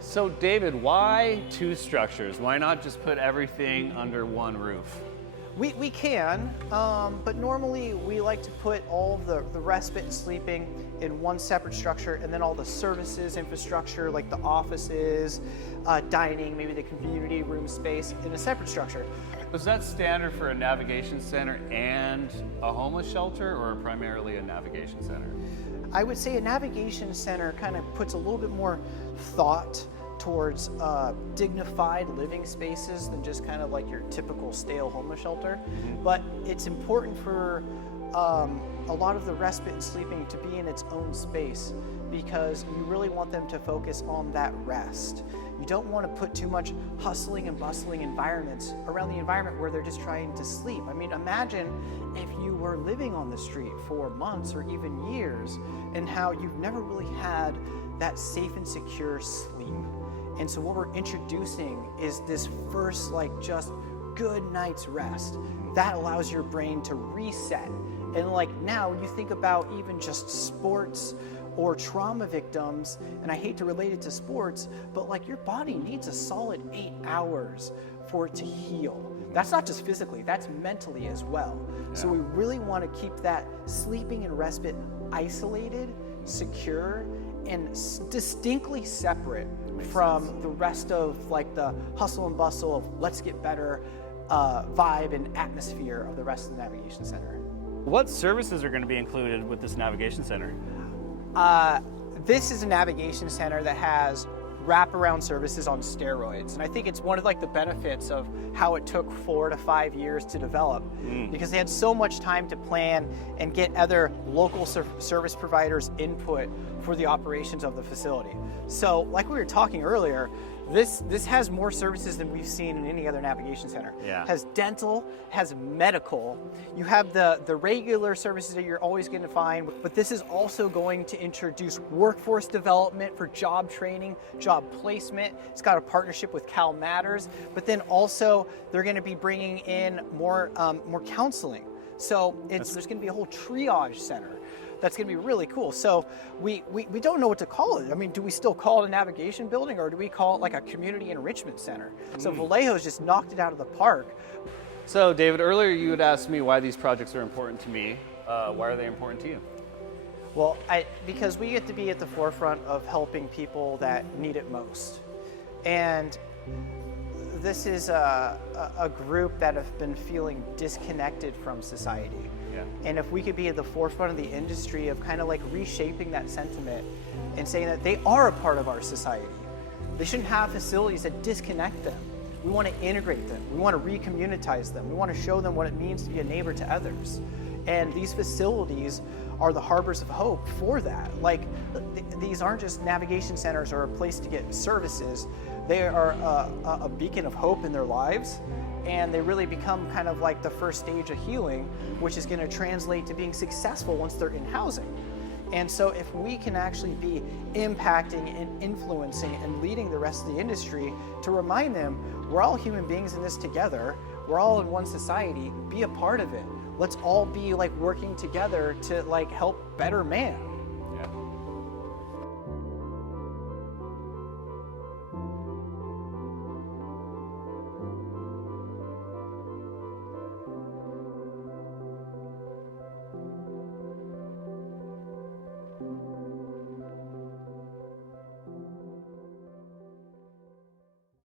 So David, why two structures? Why not just put everything under one roof? We can, but normally we like to put all of the respite and sleeping in one separate structure, and then all the services infrastructure like the offices, dining, maybe the community room space in a separate structure. Was that standard for a navigation center and a homeless shelter, or primarily a navigation center? I would say a navigation center kind of puts a little bit more thought towards dignified living spaces than just kind of like your typical stale homeless shelter. But it's important for a lot of the respite and sleeping to be in its own space, because you really want them to focus on that rest. You don't want to put too much hustling and bustling environments around the environment where they're just trying to sleep. I mean, imagine if you were living on the street for months or even years, and how you've never really had that safe and secure sleep. And so what we're introducing is this first, like, just good night's rest that allows your brain to reset. And like now you think about even just sports or trauma victims, and I hate to relate it to sports, but like your body needs a solid 8 hours for it to heal. That's not just physically, that's mentally as well. Yeah. So we really want to keep that sleeping and respite isolated, secure, and distinctly separate from the rest of like the hustle and bustle of let's get better vibe and atmosphere of the rest of the navigation center. What services are going to be included with this navigation center? This is a navigation center that has wraparound services on steroids, and I think it's one of like the benefits of how it took 4 to 5 years to develop, because they had so much time to plan and get other local service providers input for the operations of the facility. So like we were talking earlier, this has more services than we've seen in any other navigation center. Yeah. It has dental, has medical. You have the regular services that you're always going to find, but this is also going to introduce workforce development for job training, job placement. It's got a partnership with Cal Matters, but then also they're going to be bringing in more counseling. So there's going to be a whole triage center. That's going to be really cool. So we don't know what to call it. I mean, do we still call it a navigation building, or do we call it like a community enrichment center? So Vallejo's just knocked it out of the park. So David, earlier you had asked me why these projects are important to me. Why are they important to you? Well, because we get to be at the forefront of helping people that need it most. And this is a group that have been feeling disconnected from society. Yeah. And if we could be at the forefront of the industry of kind of like reshaping that sentiment and saying that they are a part of our society. They shouldn't have facilities that disconnect them. We want to integrate them. We want to recommunitize them. We want to show them what it means to be a neighbor to others. And these facilities are the harbors of hope for that. Like, these aren't just navigation centers or a place to get services. They are a beacon of hope in their lives. And they really become kind of like the first stage of healing, which is going to translate to being successful once they're in housing. And so if we can actually be impacting and influencing and leading the rest of the industry to remind them, we're all human beings in this together, we're all in one society, be a part of it. Let's all be like working together to like help better man.